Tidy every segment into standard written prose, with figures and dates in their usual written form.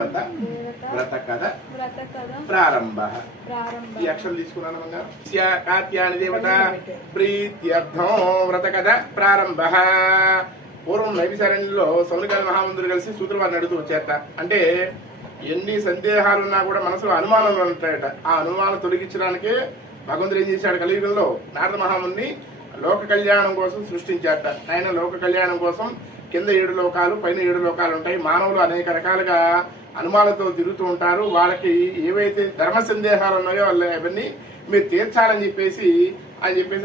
వ్రత కథ ప్రారంభ. ఈ అక్షరం తీసుకున్నాను. కాత్యాయని దేవత ప్రీత్యర్థం వ్రత కథ ప్రారంభ. పూర్వం నైమిసారణ్యంలో సౌనకాది మహామంత్రులు కలిసి సూత్రవారిని అడుగుతూ వచ్చారట. అంటే ఎన్ని సందేహాలున్నా కూడా మనసులో అనుమానాలు ఉంటాయట. ఆ అనుమానం తొలగించడానికే భగవంతుడు ఏం చేశాడు, కలియుగంలో నారద మహాముని లోక కళ్యాణం కోసం సృష్టించారట. ఆయన లోక కళ్యాణం కోసం కింద 7 లోకాలు పైన 7 లోకాలు ఉంటాయి. మానవులు అనేక రకాలుగా అనుమానాలతో తిరుగుతూ ఉంటారు. వాళ్ళకి ఏవైతే ధర్మ సందేహాలు ఉన్నాయో అవన్నీ మీరు తీర్చాలని చెప్పేసి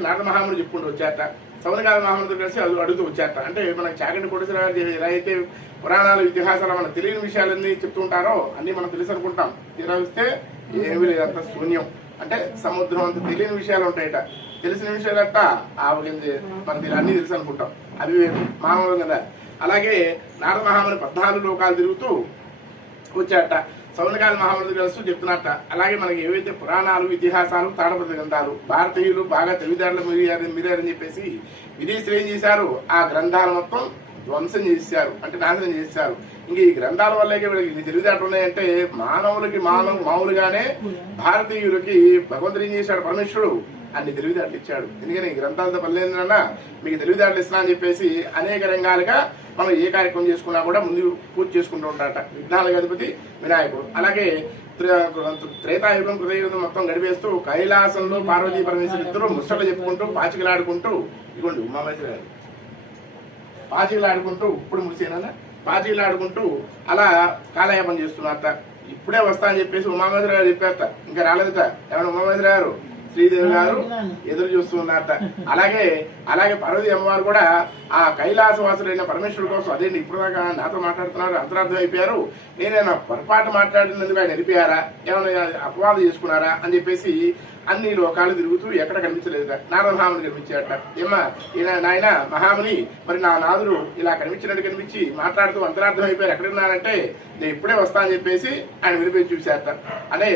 నారద మహాముని చెప్పుకుంటూ వచ్చారట. సౌనకాది మహామునితో కలిసి అడుగుతూ వచ్చారట. అంటే మనకు చాగంటి కోటేశ్వరరావు ఎలా అయితే పురాణాలు ఇతిహాసాలు మనకు తెలియని విషయాలన్నీ చెప్తుంటారో అన్ని మనం తెలుసు అనుకుంటాం. తీరావిస్తే ఏమీ లేదంత శూన్యం. అంటే సముద్రం అంత తెలియని విషయాలు ఉంటాయట. తెలిసిన విషయాలట ఆవగింజ మనకి అన్ని తెలుసు అనుకుంటాం. అవి మామూలు కదా. అలాగే నారద మహాముని 14 లోకాలు తిరుగుతూ వచ్చారట. సౌనకాది మహాముని కలుస్తూ చెప్తున్నట్ట. అలాగే మనకి ఏవైతే పురాణాలు ఇతిహాసాలు తాళపత్ర గ్రంథాలు భారతీయులు బాగా తెలివిదారులు మీరారని చెప్పేసి విదేశీయులు ఏం చేశారు, ఆ గ్రంథాలు మొత్తం ధ్వంసం చేశారు, అంటే నాశనం చేశారు. ఇంక ఈ గ్రంథాల వల్లే వీళ్ళకి తెలివిదాటలు ఉన్నాయంటే మామూలుగానే భారతీయులకి భగవంతుడు ఏం చేశాడు, పరమేశ్వరుడు అన్ని తెలివిదాటలు ఇచ్చాడు. ఎందుకని ఈ గ్రంథాలతో పనిలేదన్నా మీకు తెలివిదాటలు ఇస్తున్నా అని చెప్పేసి అనేక రంగాలుగా మనం ఏ కార్యక్రమం చేసుకున్నా కూడా ముందు పూర్తి చేసుకుంటూ ఉంటారట విఘ్నాలకు అధిపతి వినాయకుడు. అలాగే త్రేతాయుగం కృతయుగం మొత్తం గడిపేస్తూ కైలాసంలో పార్వతీ పరమేశ్వరు ఇద్దరు ముచ్చట్లు చెప్పుకుంటూ పాచికలాడుకుంటూ ఇదిగోండి ఉమామేశ్వర గారు పాచికలాడుకుంటూ ఇప్పుడు మురిసేనా పాచికలాడుకుంటూ అలా కాలయాపన చేస్తున్నారట. ఇప్పుడే వస్తా అని చెప్పేసి ఉమామేశ్వర గారు చెప్పారట. ఇంకా రాలేదట. ఏమన్నా ఉమామేశ్వర గారు శ్రీదేవి గారు ఎదురు చూస్తున్నారట. అలాగే పార్వతీ అమ్మవారు కూడా ఆ కైలాసవాసులైన పరమేశ్వరుడు కోసం అదేంటి ఇప్పుడు దాకా నాతో మాట్లాడుతున్నారు, అంతరార్థం అయిపోయారు, నేనేనా పొరపాటు మాట్లాడినందుకు ఆయన నిలిపారా, ఏమైనా అపవాదం చేసుకున్నారా అని చెప్పేసి అన్ని లోకాలు తిరుగుతూ ఎక్కడ కనిపించలేదట. నారద మహాముని కనిపించాడట. ఏమా నాయన మహాముని, మరి నా నాదుడు ఇలా కనిపించినట్టు కనిపించి మాట్లాడుతూ అంతరార్థం అయిపోయారు, ఎక్కడున్నారంటే నేను ఇప్పుడే వస్తా అని చెప్పేసి ఆయన వినిపించి చూశారట. అంటే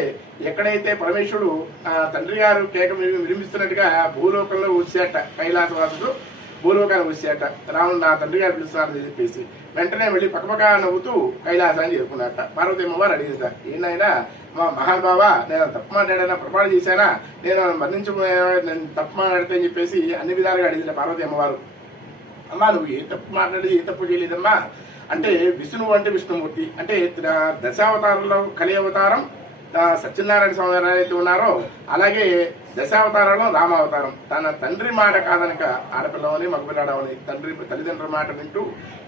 ఎక్కడైతే పరమేశ్వరుడు తండ్రి గారు కేక వినిపిస్తున్నట్టుగా భూలోకంలో వచ్చాట, కైలాసవాసుడు భూలోకానికి వచ్చాట. రాముడు నా తండ్రి గారు పిలుస్తున్నారని చెప్పేసి వెంటనే వెళ్ళి పక్కపక్క నవ్వుతూ కైలాసాన్ని చేరుకున్నట్ట. పార్వతీ అమ్మవారు అడిగిందా, ఏంటైనా మా మహాబావ నేను తప్పు మాట్లాడానా, పొరపాటు చేశానా, నేను నేను తప్పు మాట్లాడితే అని చెప్పేసి అన్ని విధాలుగా అడిగింది పార్వతీ అమ్మవారు. అమ్మా నువ్వు ఏ తప్పు మాట్లాడి ఏ తప్పు చేయలేదమ్మా అంటే విష్ణువు అంటే విష్ణుమూర్తి, అంటే దశావతారంలో కలి అవతారం సత్యనారాయణ స్వామి గారు అయితే ఉన్నారో అలాగే దశావతారంలో రామావతారం. తన తండ్రి మాట కాదనక ఆడపిల్లవని మగపిల్లాడవని తల్లిదండ్రుల మాట వింటూ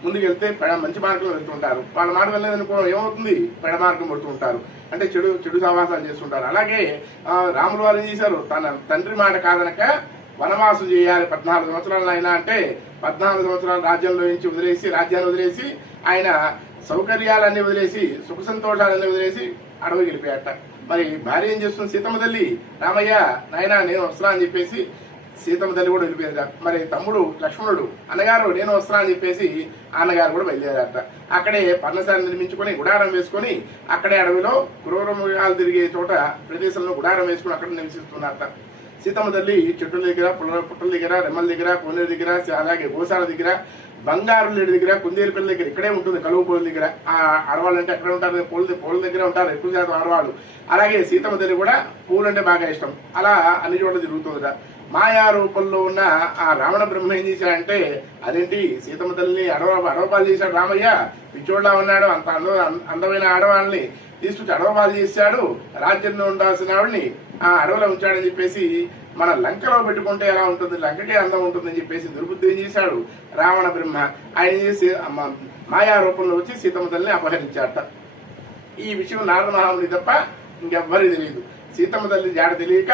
ముందుకెళ్తే మంచి మార్గంలో వెళ్తుంటారు. వాళ్ళ మాట వెళ్ళలేదనుకో ఏమవుతుంది, పెడ మార్గం పడుతూ ఉంటారు, అంటే చెడు సహవాసాలు చేస్తుంటారు. అలాగే రాములు వారు ఏం చేశారు, తన తండ్రి మాట కాదనక వనవాసం చేయాలి 14 సంవత్సరాలు అయినా అంటే 14 సంవత్సరాలు రాజ్యంలో నుంచి రాజ్యాన్ని వదిలేసి ఆయన సౌకర్యాలన్నీ వదిలేసి సుఖ సంతోషాలన్నీ వదిలేసి అడవి గెలిపాయట. మరి భార్య ఏం చేస్తుంది, సీతమ్మ తల్లి, రామయ్య నాయన నేను వస్తున్నా అని చెప్పేసి సీతమ్మ తల్లి కూడా వెళ్ళిపోయారట. మరి తమ్ముడు లక్ష్మణుడు అన్నగారు నేను వస్తున్నా అని చెప్పేసి అన్నగారు కూడా బయలుదేరారట. అక్కడే పర్ణశాల నిర్మించుకొని గుడారం వేసుకొని అక్కడే అడవిలో క్రూర మృగాలు తిరిగే చోట ప్రదేశంలో గుడారం వేసుకుని అక్కడ నివసిస్తున్నారట. సీతమ్మ తల్లి చెట్టుల దగ్గర పుట్టల దగ్గర రెమ్మల దగ్గర కోనేరు దగ్గర అలాగే గోశాల దగ్గర బంగారు లేడి దగ్గర కుందేలు పిల్లల దగ్గర ఇక్కడే ఉంటుంది. కలువు పూల దగ్గర ఆ ఆడవాళ్ళు అంటే ఎక్కడ ఉంటారు, పూల దగ్గర ఉంటారు ఎక్కువ శాతం ఆడవాళ్ళు. అలాగే సీతమ్మ తల్లి కూడా పూలు అంటే బాగా ఇష్టం. అలా అన్ని చోట్ల తిరుగుతుందట. మాయా రూపంలో ఉన్న ఆ రావణ బ్రహ్మ ఏం చేశాడంటే, అదేంటి సీతమ్మ తల్లిని అడవపాలు చేశాడు రామయ్య, పిచ్చోడ్లా ఉన్నాడు, అంత అందమైన ఆడవాళ్ళని తీసుకొచ్చి అడవపాలు చేశాడు, రాజ్యంలో ఉండాల్సిన ఆవిడ్ని ఆ అడవిలో ఉంచాడని చెప్పేసి మన లంకలో పెట్టుకుంటే ఎలా ఉంటుంది, లంకకే అందం ఉంటుందని చెప్పేసి దుర్బుద్ధి ఏం చేశాడు రావణ బ్రహ్మ. ఆయన చేసి మాయా రూపంలో వచ్చి సీతమ్మ తల్లిని అపహరించాడట. ఈ విషయం నారద మహాముని తప్ప ఇంకెవ్వరికి తెలియదు. సీతమ్మ తల్లి జాడ తెలియక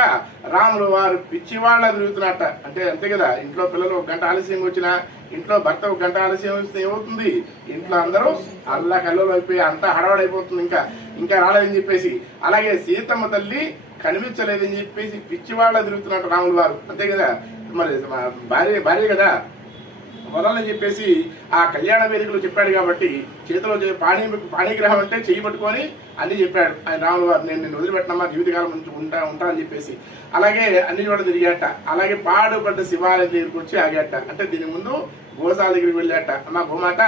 రాములు వారు పిచ్చివాళ్ళ తిరుగుతున్నట్ట. అంటే అంతే కదా, ఇంట్లో పిల్లలు 1 గంట ఆలస్యం వచ్చినా, ఇంట్లో భర్త 1 గంట ఆలస్యం వస్తే ఏమవుతుంది, ఇంట్లో అందరూ అల్లా కల్లోలు అయిపోయి అంతా హడవడైపోతుంది, ఇంకా రాలేదని చెప్పేసి. అలాగే సీతమ్మ తల్లి కనిపించలేదని చెప్పేసి పిచ్చివాళ్ళ తిరుగుతున్నట్టు రాములు వారు. అంతే కదా, మరి భార్య కదా వదలని చెప్పేసి ఆ కళ్యాణ వేదికలో చెప్పాడు కాబట్టి చేతిలో పాణిగ్రహం అంటే చెయ్యి పట్టుకొని అన్ని చెప్పాడు ఆయన రాములు వారు, నేను వదిలిపెట్టినమ్మా జీవితకాలం నుంచి ఉంటా అని చెప్పేసి. అలాగే అన్ని చోట్ల తిరిగాట. అలాగే పాడుపడ్డ శివాలయం దగ్గరికి వచ్చి ఆగాట. అంటే దీని ముందు గోశాల దగ్గరికి వెళ్ళాట. అమ్మ గోమాత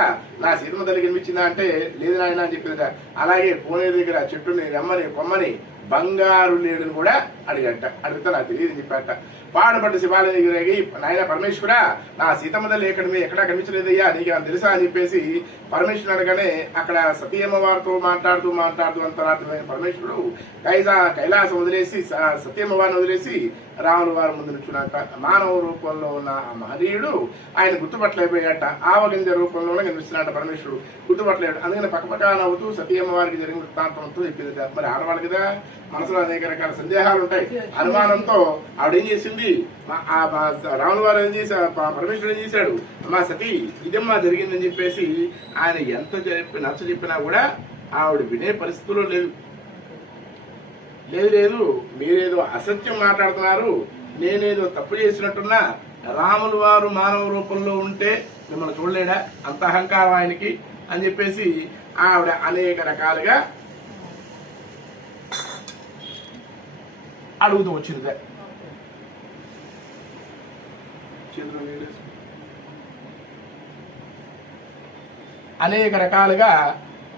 నా సీతమ్మ తల్లి కనిపించిందా అంటే లేదు నాయన అని చెప్పిందట. అలాగే కోనేరు దగ్గర చెట్టుని రెమ్మని కొమ్మని బంగారు లేడుని కూడా అడిగట. అడిగితే నాకు తెలియదు చెప్పాట. పాడబడ్డ శివాలయం దగ్గరకి నాయన పరమేశ్వర నా సీతమ్మ తల్లి ఎక్కడా కనిపించలేదయ్యా నీకు నాకు తెలుసా అని చెప్పేసి పరమేశ్వరుడు అనగానే అక్కడ సతీయమ్మ వారితో మాట్లాడుతూ అంతరాత్మైన పరమేశ్వరుడు కైలాసం వదిలేసి సతీయమ్మ వారిని వదిలేసి రాముల వారి ముందు నుంచున్నట్ట. మానవ రూపంలో ఉన్న మహనీయుడు ఆయన గుర్తుపట్టలేకపోయాట. ఆవగింజ రూపంలోనే కనిపిస్తున్నాట పరమేశ్వరుడు, గుర్తుపట్టలేడు. అందుకని పక్కపక్క నవ్వుతూ సతీయమ్మ వారికి జరిగిన వృత్తాంతంతో చెప్పింది. మరి ఆడవాళ్ళు కదా, మనసులో అనేక రకాల సందేహాలు ఉంటాయి. అనుమానంతో ఆవిడ ఏం చేసింది, రాముల వారు ఏం చేశారు, పరమేశ్వరుడు ఏం చేశాడు, మా సతీ ఇదమ్మా జరిగిందని చెప్పేసి ఆయన ఎంత నచ్చ చెప్పినా కూడా ఆవిడ వినే పరిస్థితుల్లో లేదు. లేదు మీరేదో అసత్యం మాట్లాడుతున్నారు, నేనేదో తప్పు చేసినట్టున్నా, రాముల వారు మానవ రూపంలో ఉంటే మిమ్మల్ని చూడలేడా, అంత అహంకారం ఆయనకి అని చెప్పేసి ఆవిడ అనేక రకాలుగా అడుగుతూ వచ్చింది. అనేక రకాలుగా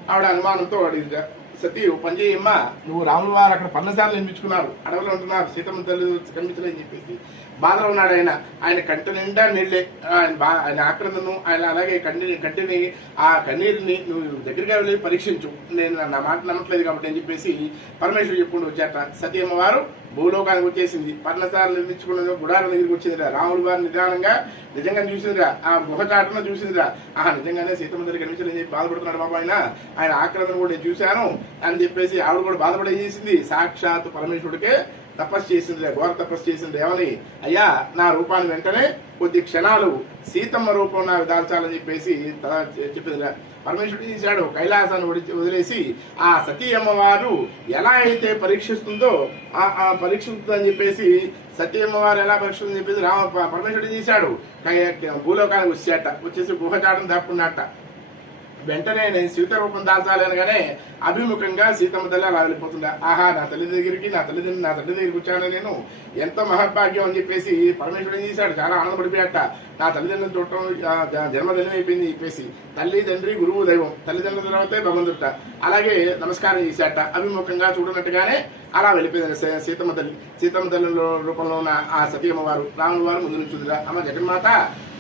ఆవిడ అనుమానంతో అడిగింది. సతీ పని చేయమ్మా, నువ్వు రాముల వారు అక్కడ పర్ణశాలను నిర్మించుకున్నారు, అడవిలో ఉంటున్నారు, సీతమ్మ తల్లి కనిపించలేని చెప్పేసి బాధలో ఉన్నాడు. ఆయన కంటి నిండా నీళ్లే, ఆయన ఆక్రందను ఆయన అలాగే కంటిని ఆ కన్నీరుని నువ్వు దగ్గరగా వెళ్ళి పరీక్షించు, నేను నా మాట నమ్మట్లేదు కాబట్టి అని చెప్పేసి పరమేశ్వరుడు చెప్పుకుంటూ వచ్చాట. సతీ అమ్మవారు భూలోకానికి వచ్చేసింది, పర్ణశాలను నిర్మించుకున్న గుడారం దగ్గరికి వచ్చిందిరా. రాముల వారు నిజంగా చూసిందిరా, ఆ గుహ చాటున చూసిందిరా. నిజంగానే సీతమ్మ తల్లి కనిపించలేని చెప్పి బాధపడుతున్నాడు బాబు ఆయన ఆక్రందన కూడా నేను చూశాను అని చెప్పేసి ఆవిడ కూడా బాధపడి ఏం చేసింది, సాక్షాత్ పరమేశ్వరుడికే తపస్సు చేసింది, ఘోర తపస్సు చేసింది. ఏమని, అయ్యా నా రూపాన్ని వెంటనే కొద్ది క్షణాలు సీతమ్మ రూపం నాకు దాల్చాలని చెప్పేసి చెప్పింది. పరమేశ్వరుడు చేశాడు, కైలాసాన్ని వదిలేసి ఆ సతీ అమ్మవారు ఎలా అయితే పరీక్షిస్తుందో ఆ పరీక్షిస్తుందని చెప్పేసి సతీ అమ్మవారు ఎలా పరీక్షిస్తుందని చెప్పేసి పరమేశ్వరుడు చేశాడు. భూలోకానికి వచ్చేసి గుహ చాటును దాక్కున్నట్ట. వెంటనే నేను సీత రూపం దాల్చాలి అనగానే అభిముఖంగా సీతమ్మ తల్లి అలా వెళ్ళిపోతుందా. నా తల్లి దగ్గరికి నా తండ్రి దగ్గరికి వచ్చాను, నేను ఎంతో మహద్భాగ్యం అని చెప్పేసి పరమేశ్వరుడు ఏం చేశాడు, చాలా ఆనందపడిపోయాట. నా తల్లిదండ్రులను చూడటం జన్మదినం అయిపోయింది చెప్పేసి తండ్రి గురువు దైవం, తల్లిదండ్రుల తర్వాతే భగవంతుట. అలాగే నమస్కారం చేశాట. అభిముఖంగా చూడనట్టుగానే అలా వెళ్ళిపోయింది సీతమ్మ తల్లి రూపంలో ఉన్న ఆ సతీయమ్మ వారు రాముల వారు ముందు నుంచుందిరా. అమ్మ జగన్మాత,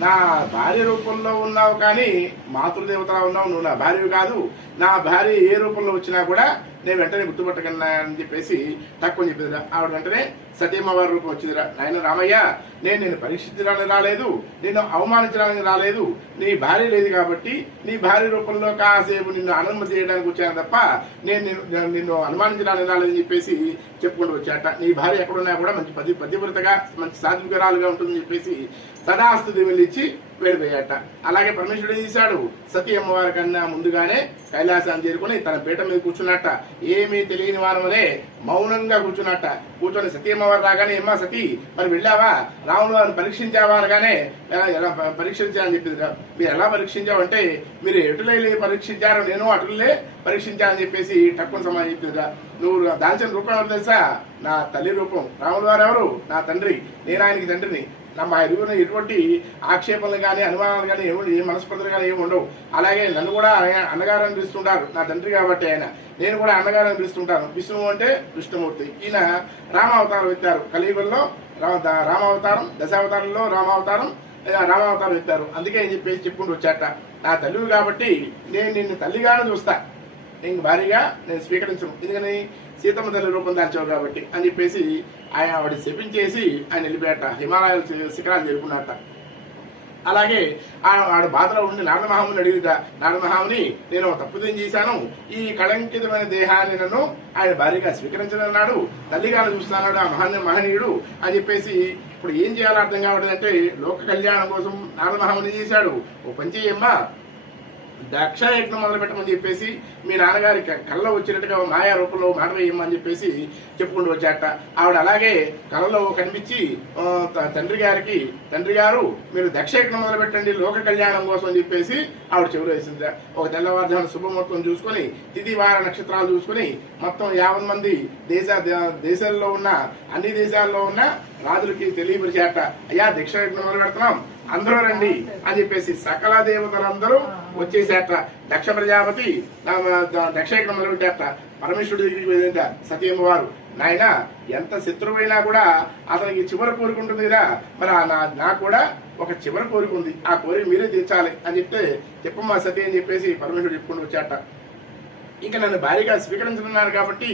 నా భార్య రూపంలో ఉన్నావు కానీ మాతృదేవతలా ఉన్నావు, నువ్వు నా భార్య కాదు. నా భార్య ఏ రూపంలో వచ్చినా కూడా నేను వెంటనే గుర్తుపట్టగలనా అని చెప్పేసి తక్కువ చెప్పిందిరా. ఆవిడ వెంటనే సతీయమ్మ వారి రూపం వచ్చిందిరా. నాయన రామయ్య, నేను పరీక్షించడానికి రాలేదు, నేను అవమానించడానికి రాలేదు. నీ భార్య లేదు కాబట్టి నీ భార్య రూపంలో కాసేపు నిన్ను అనుమతి చేయడానికి వచ్చాను తప్ప నిన్ను అనుమానించడానికి రాలేదని చెప్పేసి చెప్పుకుంటూ వచ్చాట. నీ భార్య ఎక్కడున్నా కూడా మంచి పతివ్రతగా మంచి సాత్వికరాలుగా ఉంటుందని చెప్పేసి తదాస్తు దేవుళ్ళు ఇచ్చి వెళ్ళిపోయాట. అలాగే పరమేశ్వరుడు చేశాడు, సతీ అమ్మవారి కన్నా ముందుగానే కైలాసాన్ని చేరుకుని తన పీఠ మీద కూర్చున్నట్ట. ఏమీ తెలియని వారమనే మౌనంగా కూర్చున్నట్ట. కూర్చొని సతీ అమ్మవారు రాగానే, ఏమ్మా సతీ మరి వెళ్ళావా, రాముడు వారిని పరీక్షించావా అనగానే ఎలా పరీక్షించా అని చెప్పింది. మీరు ఎలా పరీక్షించావంటే, మీరు ఎటులే పరీక్షించారో నేను అటులే పరీక్షించాలని చెప్పేసి తక్కువ సమాధానం చెప్పిందిరా. నువ్వు దాల్చిన రూపం ఎవరు తెలుసా, నా తల్లి రూపం. రాముడు వారు ఎవరు, నా తండ్రి, నేను ఆయనకి తండ్రిని. మా ఎదుగున ఎటువంటి ఆక్షేపణలు కానీ అనుమానాలు కానీ ఏ మనస్పర్ధలు కానీ ఏమి ఉండవు. అలాగే నన్ను కూడా అన్నగారు అని పిలుస్తుంటారు, నా తండ్రి కాబట్టి ఆయన. నేను కూడా అన్నగారు అని పిలుస్తుంటాను. విష్ణువు అంటే విష్ణుమూర్తి. ఈయన రామావతారం ఎత్తారు. కలియుగంలో రామావతారం, దశావతారంలో రామావతారం ఎత్తారు. అందుకే అని చెప్పేసి చెప్పుకుంటూ వచ్చాట. నా తల్లివి కాబట్టి నేను నిన్ను తల్లిగానే చూస్తా, నేను భారీగా నేను స్వీకరించను, ఎందుకని సీతమ్మ తల్లి రూపం దాల్చావు కాబట్టి అని చెప్పేసి ఆయన ఆవిడ శపించేసి ఆయన వెళ్ళిపోయాట. హిమాలయాల శిఖరాలు చేరుకున్నట్ట. అలాగే ఆవిడ బాధలో ఉండి నారద మహాముని అడిగిట, నారద మహాముని, నేను తప్పుదేం చేశాను, ఈ కళంకితమైన దేహాన్ని నన్ను ఆయన భార్యగా స్వీకరించనన్నాడు, తల్లిగా చూస్తున్నాడు ఆ మహనీయుడు అని చెప్పేసి ఇప్పుడు ఏం చేయాలో అర్థం కావట్లేదంటే లోక కళ్యాణం కోసం నారద మహాముని చేశాడు. ఓ పని చేయమ్మా, దక్షయజ్ఞం మొదలు పెట్టమని చెప్పేసి మీ నాన్నగారి కళ్ళలో వచ్చినట్టుగా మాయా రూపంలో మాట వేయమని చెప్పేసి చెప్పుకుంటూ వచ్చాట. ఆవిడ అలాగే కళ్ళలో కనిపించి తండ్రి గారు మీరు దక్షయజ్ఞం మొదలు పెట్టండి లోక కళ్యాణం కోసం అని చెప్పేసి ఆవిడ చెవులు వేసింది. ఒక తెల్లవారుజామున శుభముహూర్తం చూసుకుని తిథి వార నక్షత్రాలు చూసుకుని మొత్తం 50 మంది దేశాల్లో ఉన్న అన్ని దేశాల్లో ఉన్న రాజులకి తెలియపరిచేట. అయ్యా దక్షయజ్ఞం మొదలు పెడుతున్నాం, అందరూ రండి అని చెప్పేసి సకల దేవతలందరూ వచ్చేసేట. దక్ష ప్రజాపతి దక్షయజ్ఞం మొదలుపెట్టారట. పరమేశ్వరుడి దగ్గరికి వెళ్ళింట సతీమ్మ వారు, నాయన ఎంత శత్రువైనా కూడా అతనికి చివరి కోరిక ఉంటుంది కదా, మరి నాకు కూడా ఒక చివరి కోరిక ఉంది, ఆ కోరిక మీరే తీర్చాలి అని చెప్తే, చెప్పమ్మా సతీ అని చెప్పేసి పరమేశ్వరుడు చెప్పుకుంటూ వచ్చాట. ఇంకా నన్ను భారీగా స్వీకరించనున్నాను కాబట్టి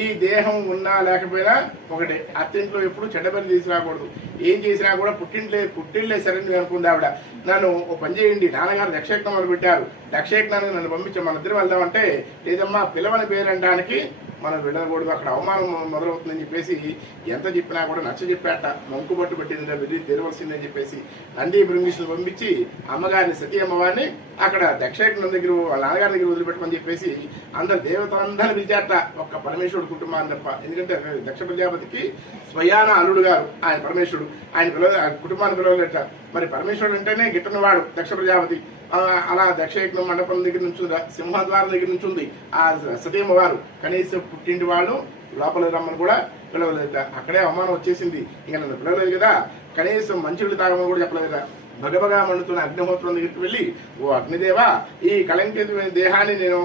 ఈ దేహం ఉన్నా లేకపోయినా ఒకటే, అత్తింట్లో ఎప్పుడు చెడ్డపని తీసుకురాకూడదు, ఏం చేసినా కూడా పుట్టిళ్ళే సరైనది అనుకుంది ఆవిడ. నన్ను ఓ పని చేయండి, నాన్నగారు దక్షయజ్ఞం మొదలు పెట్టారు, దక్షయజ్ఞానికి నన్ను పంపించాం, మన ఇద్దరు వెళ్దామంటే, లేదమ్మా పిల్లవని పేరంటానికి మనం వెళ్ళకూడదు, అక్కడ అవమానం మొదలవుతుందని చెప్పేసి ఎంత చెప్పినా కూడా నచ్చ చెప్పాట. మంకు పట్టు పెట్టింది వెళ్ళి తెరవలసిందని చెప్పేసి నంది బృంగిష్లు పంపించి అమ్మగారిని సతీ అమ్మవారిని అక్కడ దక్షయజ్ఞం దగ్గర వాళ్ళ నాన్నగారి దగ్గర వదిలిపెట్టమని చెప్పేసి అందరు దేవతలందరినీ పిలిచారట, ఒక్క పరమేశ్వరుడు కుటుంబాన్ని తప్ప. ఎందుకంటే దక్ష ప్రజాపతికి స్వయాన అల్లుడు గారు ఆయన పరమేశ్వరుడు, ఆయన కుటుంబాన్ని పిలవలేట. మరి పరమేశ్వరుడు అంటేనే గిట్టని వాడు దక్ష ప్రజాపతి. అలా దక్షయజ్ఞం మండపం దగ్గర నుంచి సింహద్వారం దగ్గర నుంచి ఉంది ఆ సతీమ్మ వారు. కనీసం పుట్టింటి వాళ్ళు లోపల రమ్మని కూడా పిలవలేదు. అక్కడే అవమానం వచ్చేసింది, ఇంకా నన్ను పిలవలేదు కదా, కనీసం మంచిళ్ళు తాగమని కూడా చెప్పలేదు కదా. భగభగా మండుతున్న అగ్నిహోత్రం దగ్గరికి వెళ్ళి, ఓ అగ్నిదేవా, ఈ కళంకితమైన దేహాన్ని నేను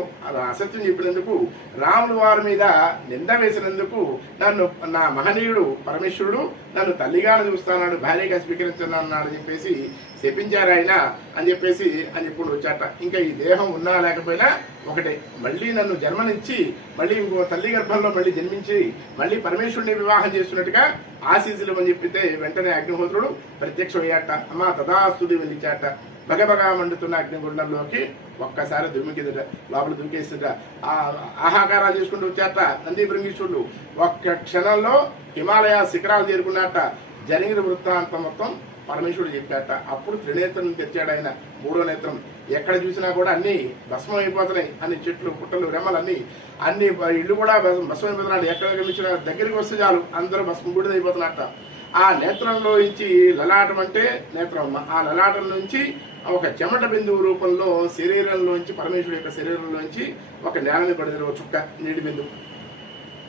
అసత్యం చెప్పినందుకు, రాముడు వారి మీద నింద వేసినందుకు నన్ను నా మహనీయుడు పరమేశ్వరుడు నన్ను తల్లిగాను చూస్తానాడు, భార్యగా స్వీకరించన్నాడు అని చెప్పేసి శపించారు ఆయన అని చెప్పేసి చెప్పుకుంటూ వచ్చాట. ఇంకా ఈ దేహం ఉన్నా లేకపోయినా ఒకటే, మళ్ళీ నన్ను జన్మనిచ్చి మళ్ళీ ఇంకో తల్లి గర్భంలో మళ్ళీ జన్మించి మళ్ళీ పరమేశ్వరుని వివాహం చేస్తున్నట్టుగా ఆశీస్సులు అని చెప్పితే వెంటనే అగ్నిహోత్రుడు ప్రత్యక్షమయ్యాట. అమ్మా తదాస్తుది వెళ్ళించాట. భగభగా మండుతున్న అగ్నిగుండంలోకి ఒక్కసారి దుమికిదట, లోపల దుమికేసిందట. ఆ ఆహాకారాలు చేసుకుంటూ వచ్చాట నంది బృంగీశ్వరుడు. ఒక్క క్షణంలో హిమాలయ శిఖరాలు చేరుకున్నట్ట. జరిగిన వృత్తాంతం మొత్తం పరమేశ్వరుడు చెప్పాట. అప్పుడు త్రినేత్రం తెచ్చాడు ఆయన, మూడో నేత్రం. ఎక్కడ చూసినా కూడా అన్ని భస్మం అయిపోతున్నాయి, అన్ని చెట్లు పుట్టలు రెమ్మలు అన్ని ఇళ్ళు కూడా భస్మం అయిపోతున్నాడు. ఎక్కడ కనిపించిన దగ్గరికి వస్తే చాలు అందరూ భస్మం గుడిది అయిపోతున్నట్ట. ఆ నేత్రంలో నుంచి లలాటం అంటే నేత్రం, ఆ లలాటం నుంచి ఒక చెమట బిందువు రూపంలో శరీరంలోంచి పరమేశ్వరుడు యొక్క శరీరంలోంచి ఒక నేల మీద పడింది ఒక చుక్క నీటి బిందువు.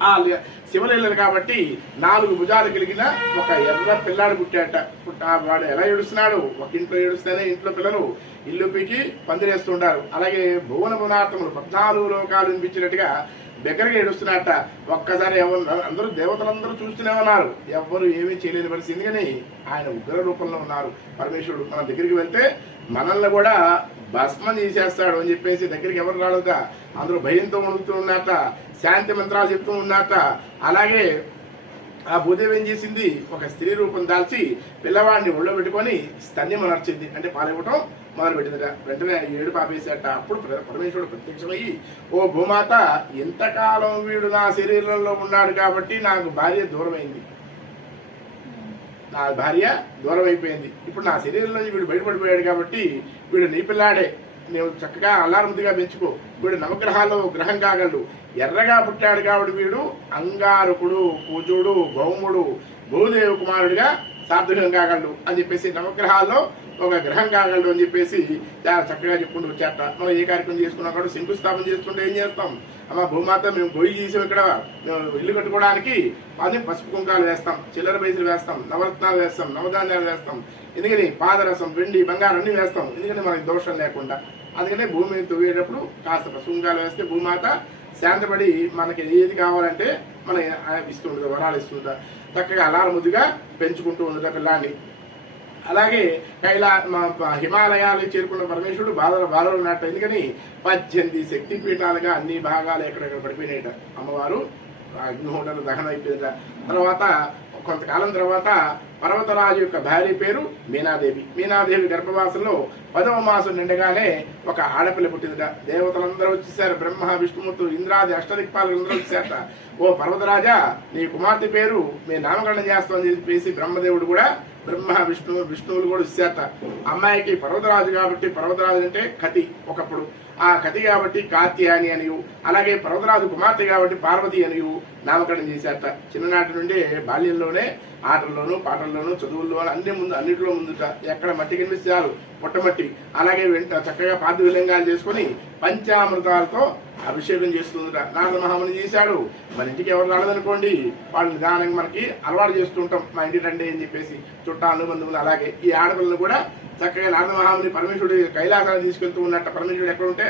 ఆ శివలీలలు కాబట్టి 4 భుజాలు కలిగిన ఒక ఎర్ర పిల్లాడు పుట్టాట. వాడు ఎలా ఏడుస్తున్నాడు, ఒక ఇంట్లో ఏడుస్తేనే ఇంట్లో పిల్లలు ఇల్లు పీకి పందిరేస్తుంటారు. అలాగే భువన భువనార్థములు 14 లోకాలు వినిపించినట్టుగా దగ్గరగా ఏడుస్తున్నట్ట. ఒక్కసారి అందరూ దేవతలందరూ చూస్తూనే ఉన్నారు, ఎవ్వరు ఏమీ చేయలేని పరిస్థితి. ఎందుకని ఆయన ఉగ్ర రూపంలో ఉన్నారు పరమేశ్వరుడు. మన దగ్గరికి వెళ్తే మనల్ని కూడా భస్మం చేసేస్తాడు అని చెప్పేసి దగ్గరికి ఎవరు రాడుగా అందరూ భయంతో వణుకుతూ ఉన్నట్ట, శాంతి మంత్రాలు చెప్తూ ఉన్నట్ట. అలాగే ఆ భూదేవి ఏం చేసింది, ఒక స్త్రీ రూపం దాల్చి పిల్లవాడిని ఒళ్ళో పెట్టుకొని స్తన్యం నడిచింది, అంటే పాలివ్వటం మొదలు పెట్టిందట. వెంటనే ఏడు పాపేసేట. అప్పుడు పరమేశ్వరుడు ప్రత్యక్షమయ్యి, ఓ భూమాత, ఎంతకాలం వీడు నా శరీరంలో ఉన్నాడు కాబట్టి నాకు భార్య దూరమైంది, నా భార్య దూరం అయిపోయింది. ఇప్పుడు నా శరీరంలో వీడు బయటపడిపోయాడు కాబట్టి వీడు నీ పిల్లాడే, నేను చక్కగా అల్లారముద్దుగా పెంచుకో, వీడు నవగ్రహాల్లో గ్రహం కాగలడు, ఎర్రగా పుట్టాడు కాబట్టి వీడు అంగారకుడు, కుజుడు, భౌముడు, భూదేవి కుమారుడిగా సార్థకం కాగలడు అని చెప్పేసి, నవగ్రహాల్లో ఒక గ్రహం కాగలడు అని చెప్పేసి చాలా చక్కగా చెప్పుకుంటూ వచ్చాట. మనం ఏ కార్యక్రమం చేసుకున్నా కూడా శంకుస్థాపన చేసుకుంటే ఏం చేస్తాం, అమ్మ భూమాత మేము గొయ్యి చేసాం, ఇక్కడ మేము ఇల్లు కట్టుకోవడానికి అది పసుపు కుంకాలు వేస్తాం, చిల్లర పైసలు వేస్తాం, నవరత్నాలు వేస్తాం, నవధాన్యాలు వేస్తాం, ఎందుకని పాదరసం, వెండి, బంగారం అన్ని వేస్తాం, ఎందుకంటే మనకి దోషం లేకుండా. అందుకనే భూమి తవ్వేటప్పుడు కాస్త పసుపు కుంకాలు వేస్తే భూమాత శాంతపడి మనకి ఏది కావాలంటే మన ఇస్తుంటుంది, వరాలు ఇస్తుంటా, చక్కగా అలారముద్దుగా పెంచుకుంటూ ఉంటుందా పిల్లాన్ని. అలాగే హిమాలయాలు చేరుకున్న పరమేశ్వరుడు బాధలు ఉన్నట్టు. ఎందుకని 18 శక్తి పీఠాలుగా అన్ని భాగాలు ఎక్కడెక్కడ పడిపోయినాయట. అమ్మవారు అగ్నిహోటలు దహనం అయిపోయిందట. తర్వాత కొంతకాలం తర్వాత పర్వతరాజు యొక్క భార్య పేరు మీనాదేవి. మీనాదేవి గర్భవాసంలో 10వ మాసం నిండగానే ఒక ఆడపిల్ల పుట్టిందట. దేవతలందరూ వచ్చేసారు, బ్రహ్మ, విష్ణుమూర్తులు, ఇంద్రాది అష్టదిక్పాలు అందరూ వచ్చేసారట. ఓ పర్వతరాజా, నీ కుమార్తె పేరు మేము నామకరణం చేస్తామని చెప్పేసి బ్రహ్మదేవుడు కూడా, బ్రహ్మ విష్ణువులు కూడా ఇచ్చారట. అమ్మాయికి పర్వతరాజు కాబట్టి, పర్వతరాజు అంటే కతి ఒకప్పుడు, ఆ కతి కాబట్టి కాత్యాయని అనియు, అలాగే పర్వతరాజు కుమార్తె కాబట్టి పార్వతి అనియు నామకరణం చేశారట. చిన్ననాటి నుండి బాల్యంలోనే ఆటల్లోనూ, పాటల్లోనూ, చదువుల్లోనూ అన్నింటిలో ముందుట. ఎక్కడ మట్టి కనిపిస్తారు పుట్టమట్టి. అలాగే చక్కగా పార్థివిలింగాలు చేసుకుని పంచామృతాలతో అభిషేకం చేస్తుందట. నారద మహాముని చేశాడు. మన ఇంటికి ఎవరు రాలేదనుకోండి, వాళ్ళు నిదానంగా మనకి అలవాటు చేస్తుంటాం, మా ఇంటి రండి అని చెప్పేసి చుట్టాలు, బంధువులు. అలాగే ఈ ఆడపిల్లను కూడా చక్కగా నారద మహాముని పరమేశ్వరుడు కైలాసాన్ని తీసుకెళ్తూ ఉన్నట్ట. పరమేశ్వరుడు ఎక్కడ ఉంటే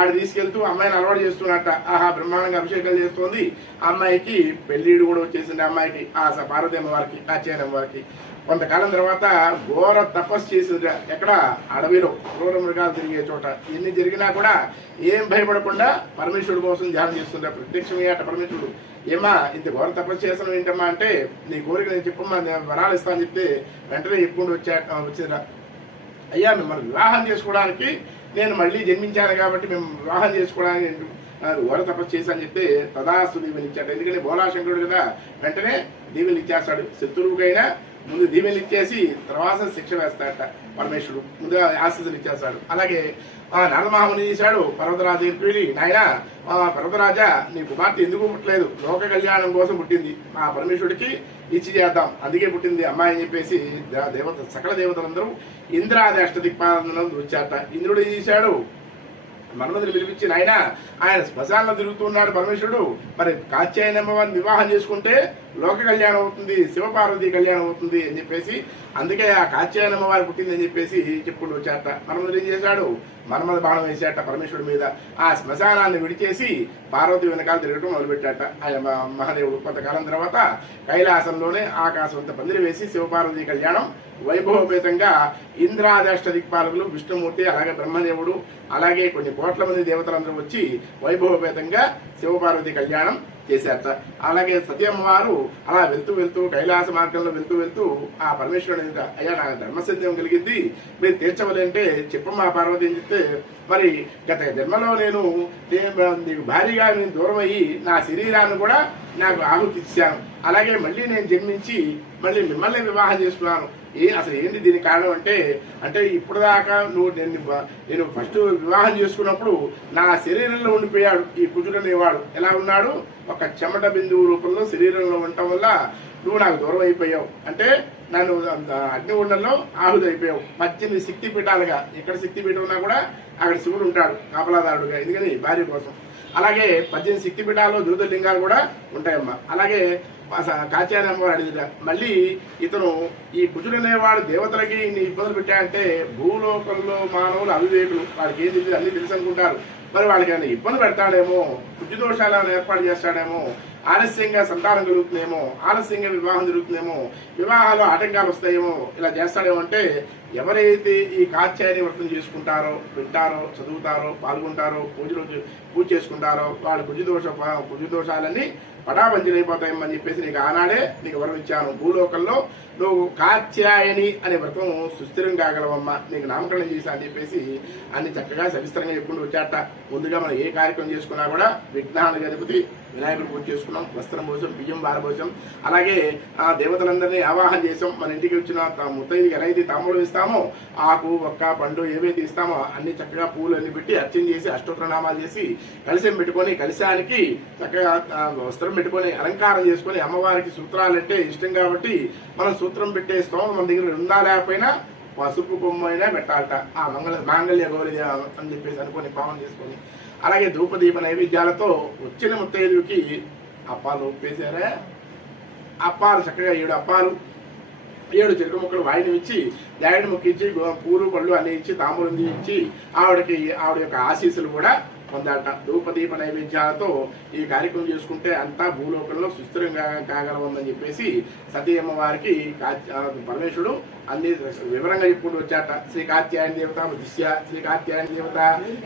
ఆడ తీసుకెళ్తూ అమ్మాయిని అలవాటు చేస్తున్నట్ట. ఆహా, బ్రహ్మాండంగా అభిషేకాలు చేస్తోంది. ఆ అమ్మాయికి పెళ్లిడు కూడా వచ్చేసింది. అమ్మాయికి ఆ పార్వతీ అమ్మవారికి, కాత్యాయని అమ్మవారికి. కొంతకాలం తర్వాత ఘోర తపస్సు చేసింది. ఎక్కడ? అడవిలో క్రూర మృగాలు తిరిగే చోట. ఎన్ని జరిగినా కూడా ఏం భయపడకుండా పరమేశ్వరుడు కోసం ధ్యానం చేస్తుంటే ప్రత్యక్షమయ్యాట పరమేశ్వరుడు. ఏమా ఇంత ఘోర తపస్సు చేస్తాను ఏంటమ్మా అంటే, నీ కోరిక నేను చెప్పమ్మా, నేను వరాలు ఇస్తాను చెప్తే వెంటనే చెప్పుకుంటూ వచ్చిందా, అయ్యా మిమ్మల్ని వివాహం చేసుకోవడానికి నేను మళ్ళీ జన్మించాను కాబట్టి మేము వివాహం చేసుకోవడానికి ఘోర తపస్సు చేశాను చెప్తే తదాస్తు దీవెని ఇచ్చాడు. ఎందుకంటే బోలాశంకరుడు కదా, వెంటనే దీవెని ఇచ్చేస్తాడు. శత్రువుకైనా ముందు దీవెనలు ఇచ్చేసి తర్వాత శిక్ష వేస్తాడట పరమేశ్వరుడు. ముందుగా ఆశీస్సులు ఇచ్చేస్తాడు. అలాగే నారద మహాముని చేశాడు పర్వతరాజు దగ్గరికి వెళ్ళి, నాయన పర్వతరాజా నీ కుమార్తె ఎందుకు పుట్టలేదు? లోక కళ్యాణం కోసం పుట్టింది, ఆ పరమేశ్వరుడికి ఇచ్చి చేద్దాం, అందుకే పుట్టింది అమ్మాయి అని చెప్పేసి దేవత సకల దేవతలందరూ ఇంద్రాది అష్టదిక్పాలను వచ్చాట. ఇంద్రుడు ఏం చేశాడు? మన్మధుని పిలిపించి, నాయన ఆయన శ్మశానంలో తిరుగుతున్నాడు పరమేశ్వరుడు, మరి కాత్యాయని అమ్మవారిని వివాహం చేసుకుంటే లోక కళ్యాణం అవుతుంది, శివపార్వతి కళ్యాణం అవుతుంది అని చెప్పేసి, అందుకే ఆ కాత్యాయని అమ్మవారు పుట్టింది అని చెప్పేసి చెప్పుకుంటూ వచ్చాట. మన్మధుడు ఏం చేశాడు? మన్మధ బాణం వేసాట పరమేశ్వరుడి మీద. ఆ శ్మశానాన్ని విడిచేసి పార్వతి వెనకాల తిరగటం మొదలుపెట్టాట ఆయన మహాదేవుడు. కొంతకాలం తర్వాత కైలాసంలోనే ఆకాశం అంత పందిరి వేసి శివపార్వతి కళ్యాణం వైభవపేతంగా ఇంద్రాదష్ట దిక్పాలకులు, విష్ణుమూర్తి, అలాగే బ్రహ్మదేవుడు, అలాగే కొన్ని కోట్ల మంది దేవతలందరూ వచ్చి వైభవపేతంగా శివపార్వతి కళ్యాణం చేశారట. అలాగే సత్యమ్మవారు అలా వెళ్తూ వెళ్తూ కైలాస మార్గంలో వెళ్తూ ఆ పరమేశ్వరుడు, అయ్యా నాకు ధర్మసత్యం కలిగింది, మీరు తీర్చవలంటే చెప్పమ్మా పార్వతి అని చెప్తే, మరి గత జన్మలో నేను నీకు భారీగా నేను దూరం అయ్యి నా శరీరాన్ని కూడా నాకు ఆహుతి ఇచ్చాను, అలాగే మళ్ళీ నేను జన్మించి మళ్ళీ మిమ్మల్ని వివాహం చేసుకున్నాను. అసలు ఏంటి దీని కారణం అంటే ఇప్పుడు దాకా నేను ఫస్ట్ వివాహం చేసుకున్నప్పుడు నా శరీరంలో ఉండిపోయాడు ఈ కుజుడు అనేవాడు. ఎలా ఉన్నాడు? ఒక చెమట బిందువు రూపంలో శరీరంలో ఉండటం వల్ల నువ్వు నాకు దూరం అయిపోయావు, అంటే నన్ను అగ్నిగుండంలో ఆహుతి అయిపోయావు. 18 శక్తి పీఠాలుగా, ఎక్కడ శక్తి పీఠం ఉన్నా కూడా అక్కడ శివుడు ఉంటాడు కాపలాదారుడుగా, ఎందుకని భార్య కోసం. అలాగే 18 శక్తి పీఠాల్లో జ్యోతిర్లింగాలు కూడా ఉంటాయమ్మా. అలాగే కాత్యాయని అమ్మవారు అడిగిరా, మళ్ళీ ఇతను ఈ కుజుడు అనేవాడు దేవతలకి ఇన్ని ఇబ్బందులు పెట్టాయంటే భూలోకంలో మానవులు అవివేకులు, వాళ్ళకి ఏం తెలియదు, అన్ని తెలుసు అనుకుంటారు. మరి వాళ్ళకి ఏమైనా ఇబ్బంది పెడతాడేమో, కుజు దోషాలను ఏర్పాటు చేస్తాడేమో, ఆలస్యంగా సంతానం కలుగుతుందేమో, ఆలస్యంగా వివాహం జరుగుతుందేమో, వివాహాలు ఆటంకాలు వస్తాయేమో, ఇలా చేస్తాడేమో అంటే ఎవరైతే ఈ కాత్యాయని వ్రతం చేసుకుంటారో, వింటారో, చదువుతారో, పాల్గొంటారో, పూజ చేసుకుంటారో వాళ్ళ కుజు దోషాలన్నీ పటాపంచలైపోతాయని చెప్పేసి నీకు ఆనాడే నీకు వరం ఇచ్చాను. భూలోకంలో నువ్వు కాత్యాయని అనే వ్రతం సుస్థిరం కాగలవమ్మా, నీకు నామకరణం చేశా అని చెప్పేసి అన్ని చక్కగా సవిస్తరంగా చెప్పుకుంటూ వచ్చాట. ముందుగా మనం ఏ కార్యక్రమం చేసుకున్నా కూడా విఘ్నాలు గణపతి వినాయకుడు పూజ చేసుకున్నాం, వస్త్రం పోసాం, బియ్యం వారపోసాం, అలాగే ఆ దేవతలందరినీ ఆవాహన చేసాం. మన ఇంటికి వచ్చిన ముత్తైదుకి ఎలా అయితే తాంబూలం ఇస్తామో, ఆకు, ఒక్క, పండు ఏవైతే ఇస్తామో అన్ని చక్కగా పూలు అన్ని పెట్టి అర్చన చేసి అష్టోత్తరనామాలు చేసి కలశం పెట్టుకొని, కలశానికి చక్కగా వస్త్రం పెట్టుకొని అలంకారం చేసుకొని, అమ్మవారికి సూత్రాలు అంటే ఇష్టం కాబట్టి మనం సూత్రం పెట్టే స్తోమం మన దగ్గర ఉందా లేకపోయినా పసుపు కొమ్మైనా పెట్టాలట. ఆ మాంగళ్య గౌరీ అని చెప్పేసి అనుకొని పావన చేసుకొని, అలాగే ధూపదీప నైవేద్యాలతో వచ్చిన ముత్తైదుకి అప్పాలు ఒప్పేశారా. అప్పాలు చక్కగా 7 అప్పాలు 7 చెరుకు ముక్కలు వాయిని ఇచ్చి, జాయిడి ముక్క ఇచ్చి, పూలు పళ్ళు అన్ని ఇచ్చి, తాంబూలం ఇచ్చి ఆవిడ యొక్క ఆశీస్సులు కూడా పొందాలట. ధూపదీప నైవేద్యాలతో ఈ కార్యక్రమం చేసుకుంటే అంతా భూలోకంలో సుస్థిరంగా కాగలవని చెప్పేసి సతీ అమ్మవారికి పరమేశ్వరుడు అన్ని వివరంగా చెప్పుకుంటూ వచ్చాట. శ్రీ కాత్యాయని దేవత దిశ్య శ్రీ కాత్యాయని దేవత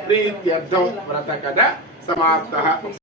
ప్రీత్యర్థం వ్రత కథ సమాప్త.